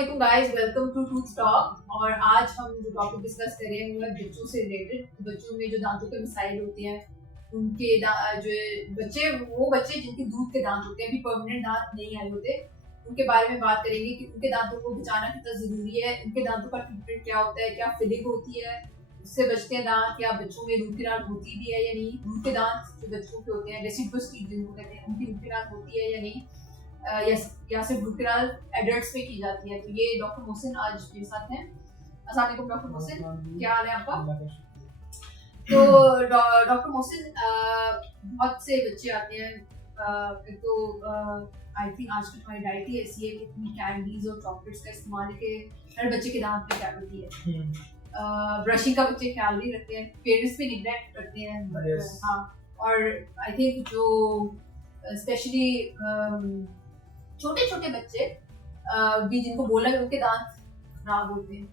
अस्सलाम guys, welcome to tooth talk. और आज हम जो टॉपिक डिस्कस कर रहे हैं वो है बच्चों से रिलेटेड। बच्चों में जो दांतों के मसाइल होते हैं, उनके जो बच्चे जिनके दूध के दांत होते हैं, अभी परमानेंट दांत नहीं आए होते, उनके बारे में बात करेंगे कि उनके दांतों को बचाना कितना जरूरी है, उनके दांतों का ट्रीटमेंट क्या होता है, क्या फिलिंग होती है, उससे बचते हैं दांत, या बच्चों में रूट कैनाल होती भी है या नहीं, रूट के दांत जो बच्चों के होते हैं रेसिडुअस टीथ जिनको कहते हैं, उनकी रूट कैनाल होती है या नहीं, या सिर्फ रूट कैनाल एडल्ट्स में की जाती है। तो ये डॉक्टर मोहसिन आज मेरे साथ हैं। अस्सलाम वालेकुम डॉक्टर मोहसिन, क्या हाल है आपका? तो डॉक्टर मोहसिन, बहुत से बच्चे आते हैं, तो आई थिंक आज की हमारी डाइट ही ऐसी है कि इतनी कैंडीज और चॉकलेट्स का इस्तेमाल है कि हर बच्चे के दांत में कैविटी है। ब्रशिंग का बच्चे ख्याल नहीं रखते हैं, पेरेंट्स भी निग्लेक्ट करते हैं। हाँ, और आई थिंक जो स्पेशली छोटे छोटे बच्चे भी जिनको बोला है उनके दांत खराब होते हैं।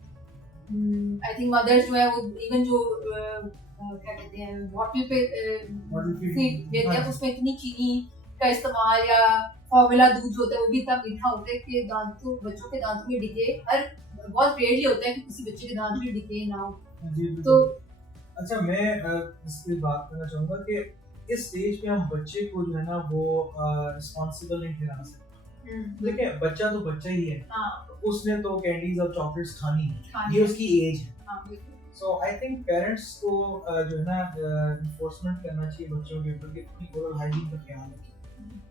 आई थिंक मदर्स जो है वो इवन जो क्या कहते हैं बॉटल पे फीड देते हैं, उसमें इतनी चीनी का इस्तेमाल या फॉर्मूला दूध जो होता है वो भी इतना मीठा होता है कि बच्चों के दांतों में डिके बहुत रेयरली होता है कि किसी बच्चे के दांत में डिके ना हो। तो अच्छा, मैं इसकी बात करना चाहूंगा कि इस स्टेज पे हम बच्चे को जो है ना वो रिस्पॉन्सिबल नहीं ठहरा सकते। देखिए, बच्चा तो बच्चा ही है। उसने तो कैंडीज और चॉकलेट्स खानी है, ये उसकी एज है। सो आई थिंक पेरेंट्स को जो है ना इन्फोर्समेंट करना चाहिए बच्चों के ऊपर कि अपनी ओरल हाइजीन का ख्याल रखें,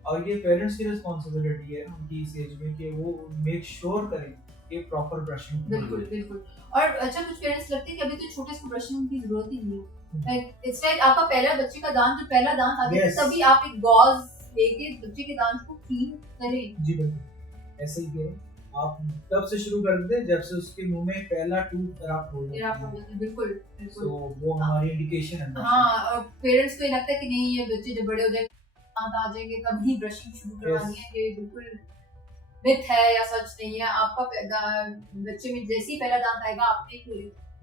और ये पेरेंट्स की रिस्पॉन्सिबिलिटी है उनकी इस एज में कि वो मेक श्योर करें कि प्रॉपर ब्रशिंग। बिल्कुल बिल्कुल। और अच्छा, कुछ पेरेंट्स लगते हैं कि अभी तो छोटे से ब्रशिंग की जरूरत ही नहीं है। इट्स लाइक आपका पहला बच्चे का दांत जो पहला दांत आता है तभी आप एक गॉज लेके बच्चे के दांत को क्लीन करें। जी बिल्कुल, ऐसे ही करें। आप तब से शुरू कर देते जब से उसके मुंह में पहला टूथ खराब हो जाता है। बिल्कुल तो वो हमारी इंडिकेशन है। हाँ, पेरेंट्स को ये लगता है कि नहीं, ये बच्चे जब बड़े हो जाएंगे दांत आ जाएंगे तभी ब्रशिंग शुरू करवानी है। ये बिल्कुल मिथ है या सच नहीं है। आपका बच्चे में जैसे ही पहला दांत आएगा आपने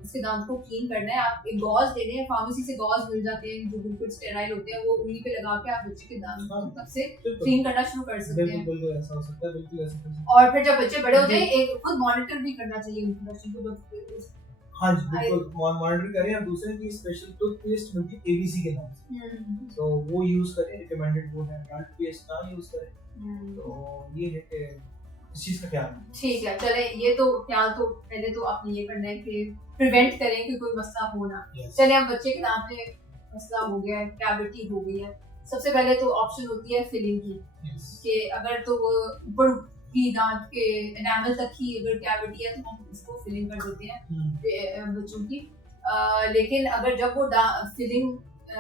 उसके दांत को क्लीन करना है। आप एक गॉज ले रहे हैं, फार्मेसी से गॉज मिल जाते हैं जो बिल्कुल स्टेराइल होते हैं, वो उंगली पे लगा के आप बच्चे के दांत को तब से क्लीन करना शुरू कर सकते हैं। बिल्कुल ऐसा हो सकता है, बिल्कुल ऐसा हो सकता है। और फिर जब बच्चे बड़े हो जाए एक खुद मॉनिटर भी करना चाहिए उनकी ब्रशिंग को। हाँ जी बिल्कुल, मॉनिटर करें। और दूसरे की स्पेशल टूथपेस्ट मिलती है एबीसी के नाम से, तो वो यूज करें। रिकमेंडेड वो है, ब्रांड पेस्ट ना यूज करें। तो ये है कि इस चीज का ख्याल। ठीक है, चले, ये तो ख्याल तो पहले तो आपने ये करना है कि प्रिवेंट करें कि कोई मसला हो ना। चले, अब बच्चे के दांत में मसला हो गया है, कैविटी हो गई है, सबसे पहले तो ऑप्शन होती है फिलिंग की। कि अगर तो ऊपर की दांत के एनामल तक ही अगर कैविटी है तो हम उसको फिलिंग कर देते हैं बच्चों की। लेकिन अगर जब वो फिलिंग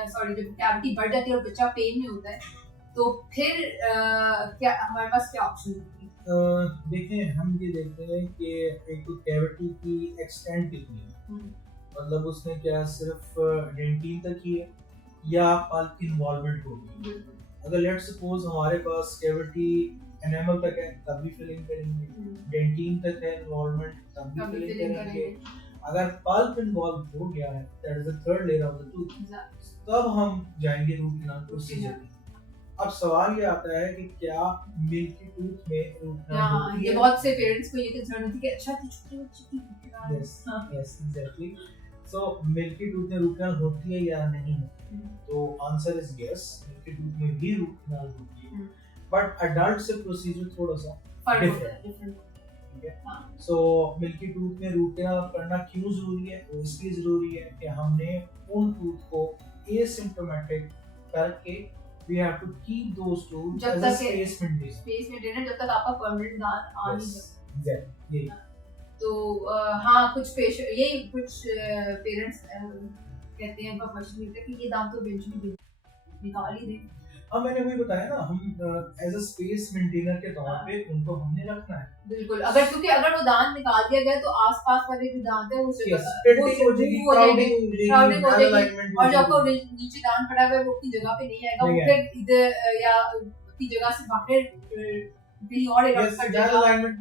जब कैविटी बढ़ जाती है और बच्चा पेन में होता है तो फिर क्या हमारे पास क्या ऑप्शन होती है? देखें, हम ये देखते हैं कि एक तो कैविटी की एक्सटेंट कितनी है, मतलब उसमें क्या सिर्फ डेंटिन तक ही है या पल्प इन्वॉल्वमेंट होगी। अगर लेट्स सपोज हमारे पास कैविटी एनामल तक है तब भी फिलिंग करेंगे, डेंटिन तक है इन्वॉल्वमेंट तब भी फिलिंग करेंगे। अगर पल्प इन्वॉल्व हो गया है, that is the third layer of the tooth, तब हम जाएंगे रूट कैनाल प्रोसीजर। अब सवाल ये आता है कि क्या मिल्की टूथ में रूट कैनाल होती है? ये बहुत से पेरेंट्स को ये कंसर्न होती है कि अच्छा तो छोटे बच्चे की root canal. Yes exactly. So milky tooth में रूट कैनाल होती है या नहीं? तो answer is yes, milky tooth में भी रूट कैनाल होती है, बट एडल्ट से प्रोसीजर थोड़ा सा डिफरेंट है। सो मिल्की टूथ में रूट कैनाल करना क्यों जरूरी है? वो इसलिए जरूरी है कि हमने उन टूथ को एसिम्प्टोमेटिक करके we have to keep those tools as a space maintainer जब तक आपका परमानेंट दांत आ नहीं जाए। यही तो हाँ, कुछ पेरेंट्स कहते हैं कि ये दांत तो इवेंचुअली निकाल ही दें। अब मैंने वही बताया ना, हम एज अ स्पेस मेंटेनर के तौर पे उनको हमने रखना है। बिल्कुल, अगर वो दांत निकाल दिया गया तो आसपास वाले जो दांत है वो क्राउडिंग हो जाएगी, और जो आपको नीचे दांत पड़ा हुआ है वो अपनी जगह पे नहीं आएगा, वो फिर इधर या अपनी जगह से बाहर कहीं और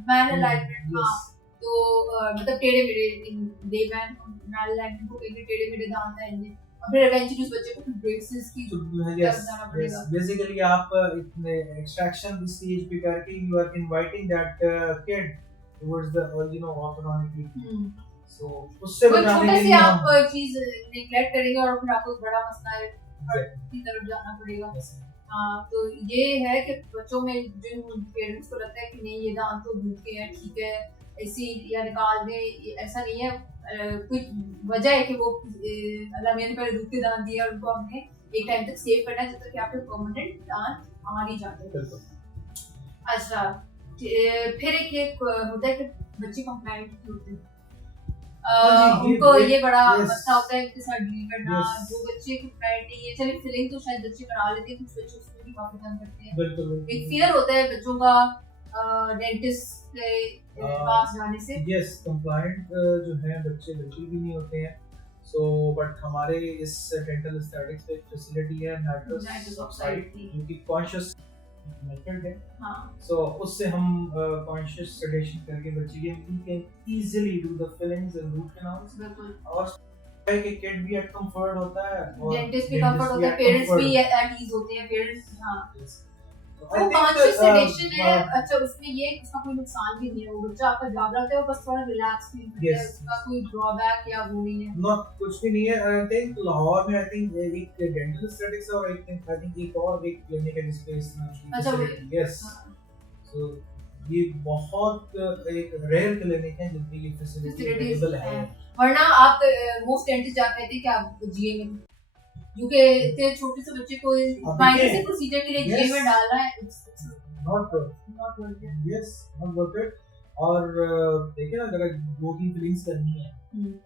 मैन अलाइनमेंट। हाँ, तो मतलब टेढ़े मेढ़े मैन को कहीं टेढ़े मेढ़े दांत आएंगे, फिर इवेंचुअली उस बच्चे को ब्रेसेस की तरफ जाना पड़ेगा। बेसिकली आप इतने एक्सट्रैक्शन स्टेज पे करके you are inviting that kid towards the orthodontic treatment. So उससे कोई बचाने छोटे के से लिए आप हम चीज नेग्लेक्ट करेंगे और फिर आपको बड़ा मसला है की तरफ जाना पड़ेगा। हाँ, तो ये है कि बच्चों में जिन पेरेंट्स को लगता है कि नहीं ये दांत तो दूध के हैं, ठीक है ऐसी या निकाल दें, ऐसा नहीं है। कुछ वजह है कि वो अल्लाह मैंने पहले दूध के दांत दिए और उनको हमने एक टाइम तक सेव करना है जब तक कि आपके परमानेंट दांत आ नहीं जाते। अच्छा, फिर एक होता है कि बच्चे कंप्लाइंट होते हैं, उनको ये बड़ा मसला होता है उनके साथ डील करना। जो बच्चे कंप्लाइंट नहीं है, चलिए फिलिंग तो शायद बच्चे करा लेते हैं, कुछ बच्चे उसमें भी काफी काम करते हैं। बिल्कुल एक फियर होता है बच्चों का डेंटिस्ट के पास जाने से। यस, कंप्लाइंट जो है बच्चे बिल्कुल भी नहीं होते हैं। सो बट हमारे इस डेंटल एस्थेटिक्स पे फैसिलिटी है मैट्रेस साइड जो कि कॉन्शियस मेथड है। हाँ, सो उससे हम कॉन्शियस सेडेशन करके बच्चे के can easily do the fillings and root canals. बिल्कुल, और है कि किड भी एट कंफर्ट होता है और डेंटिस्ट भी कंफर्ट होता है, पेरेंट्स भी एट ईज होते हैं। पेरेंट्स हाँ, आई थिंक कॉन्शियस सेडेशन है। अच्छा, उसमें ये उसका कोई नुकसान भी नहीं है, वो बच्चा आपका जाग रहा है, बस थोड़ा रिलैक्स फील करता है, उसका कोई ड्रॉबैक या वो नहीं है। नो, कुछ भी नहीं है। आई थिंक लाहौर में आई थिंक एक डेंटल एस्थेटिक्स और आई थिंक एक और एक क्लिनिक है जिसपे इस तरह की फैसिलिटी। यस, सो ये बहुत एक रेयर क्लिनिक है जिसमें ये फैसिलिटी अवेलेबल है। वरना आप मोस्ट डेंटिस्ट जाते थे कि आप जीए में, क्योंकि इतने छोटे से बच्चे को माइनर से प्रोसीजर के लिए जीए में डालना है, not worth it. Yes, not worth it. और देखिए ना, अगर 2-3 फिलिंग्स करनी है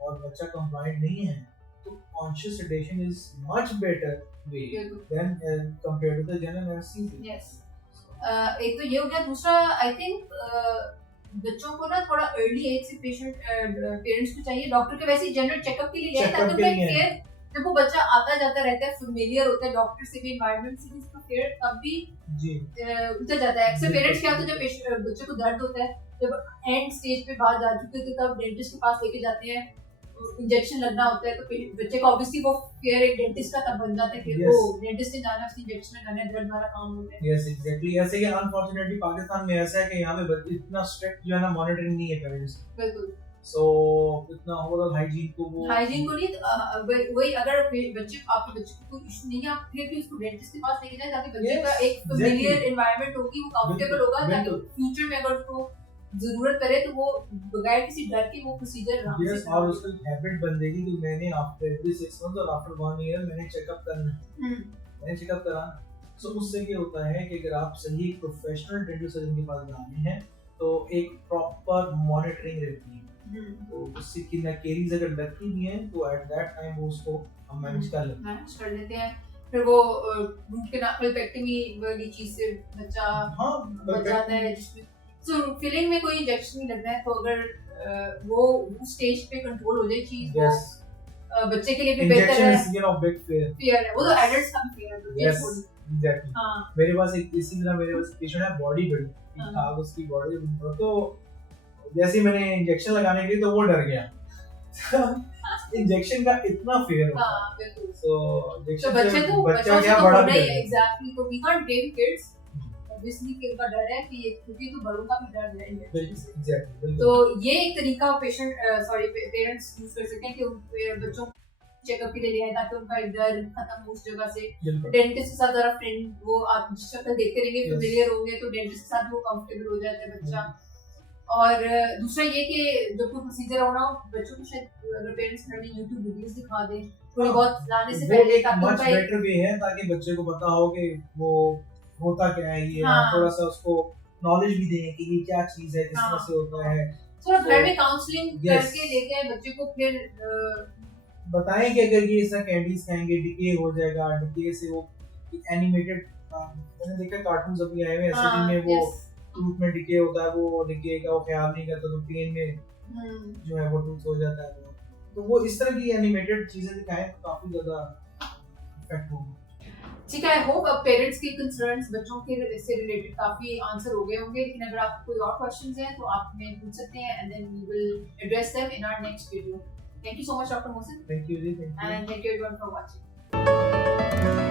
और बच्चा कंप्लायंट नहीं है तो conscious sedation is much better way than compared to the general anaesthesia. Yes, एक तो ये हो गया। दूसरा, आई थिंक बच्चों को ना थोड़ा अर्ली एज से पेरेंट्स को चाहिए डॉक्टर के वैसे जनरल चेकअप के लिए जाए, ताकि उनका केयर, जब वो बच्चा आता जाता रहता है, फेमिलियर होता है डॉक्टर से भी, एनवायरनमेंट से भी, उसका केयर तब भी उतर जाता है। अक्सर पेरेंट्स क्या होता है, जब बच्चे को दर्द होता है, जब एंड स्टेज पे बात जा चुकी है, तब डेंटिस्ट के पास लेके जाते हैं, इंजेक्शन लगना होता है, तो बच्चे का ऑब्वियसली वो फियर एक डेंटिस्ट का तब बन जाता है कि वो डेंटिस्ट ने जाना है, उसकी इंजेक्शन लगाना है, दर्द वाला काम होता है। Yes, exactly. ऐसे कि अनफॉर्चूनेटली पाकिस्तान में ऐसा है कि यहाँ पे इतना स्ट्रिक्ट जो है ना मॉनिटरिंग नहीं है पेरेंट्स। बिल्कुल। सो इतना ओवरऑल हाइजीन को नहीं, वही अगर बच्चे आपके बच्चे को कोई इशू नहीं है, आप फिर भी उसको डेंटिस्ट के पास लेके जाएं, ताकि बच्चे का एक फेमिलियर एनवायरनमेंट होगी, वो कंफर्टेबल होगा, ताकि फ्यूचर में अगर उसको जरूरत करे तो वो बगैर किसी डर के वो प्रोसीजर आराम से और उसकी हैबिट बन जाएगी कि मैंने आफ्टर एवरी 6 मंथ्स और आफ्टर 1 ईयर मैंने चेकअप करना है, मैंने चेकअप कराना। सो उससे क्या होता है कि अगर आप सही प्रोफेशनल डेंटल सर्जन के पास जाते हैं तो एक प्रॉपर मॉनिटरिंग रहती है, तो उससे कि ना केरीज अगर लगती भी हैं तो एट दैट टाइम वो उसको हम मैनेज कर लेते हैं। फिर वो रूट कैनाल पेक्टमी वाली चीज से बच्चा बच जाता है, जिसमें सो फिलिंग में कोई इंजेक्शन नहीं लगना है, तो अगर वो उस स्टेज पे कंट्रोल हो जाए चीज, बच्चे के लिए भी बेहतर है। इंजेक्शन इज बिग फियर है, वो तो एडल्ट्स का भी फियर है। Yes, exactly. मेरे पास एक इसी तरह मेरे पास पेशेंट है बॉडी बिल्ड, ठीक ठाक उसकी बॉडी, तो जैसे मैंने इंजेक्शन लगाने के तो वो डर गया। इंजेक्शन का इतना फियर होता है। सो इंजेक्शन से बच्चा क्या बड़ा भी है। एग्जैक्टली, तो we can't blame kids, obviously kid का डर है कि ये, क्योंकि तो बड़ों का भी डर है इंजेक्शन से। तो ये एक तरीका पेरेंट्स यूज कर सकते हैं कि बच्चों चेकअप के लिए ले आए, ताकि उनका डर खत्म हो उस जगह से। डेंटिस्ट के साथ जरा फ्रेंड, वो आप जिस शक्ल देखते रहेंगे फेमिलियर होंगे, तो डेंटिस्ट के साथ वो कंफर्टेबल हो जाता है बच्चा। और दूसरा ये कि जब कोई प्रोसीजर होना हो, बच्चों को शायद अगर पेरेंट्स घर में YouTube वीडियोस दिखा दें थोड़ी बहुत लाने से पहले, ताकि मच बेटर वे है, ताकि बच्चे को पता हो कि वो होता क्या है, ये थोड़ा सा उसको नॉलेज भी दें कि ये क्या चीज है, किस तरह से होता है। थोड़ा घर में काउंसलिंग करके लेके आए बच्चे को, फिर बताएं कि अगर ये ऐसा कैंडीज खाएंगे डिके हो जाएगा, डिके से वो एनिमेटेड मैंने देखा कार्टून्स अभी आए हुए ऐसे जिनमें वो टूथ में डिके होता है, वो डिके का वो ख्याल नहीं करता तो पेन में जो है वो टूथ हो जाता है। तो वो इस तरह की एनिमेटेड चीजें दिखाएं तो काफी ज्यादा इफेक्ट होगा। ठीक है, आई होप अब पेरेंट्स के कंसर्न्स बच्चों के से रिलेटेड काफी आंसर हो गए होंगे, लेकिन अगर आपको कोई और क्वेश्चंस हैं तो आप हमें पूछ सकते हैं, and then we will address them in our next video. Thank you so much, Dr. Mohsin. Thank you, and thank you everyone for watching.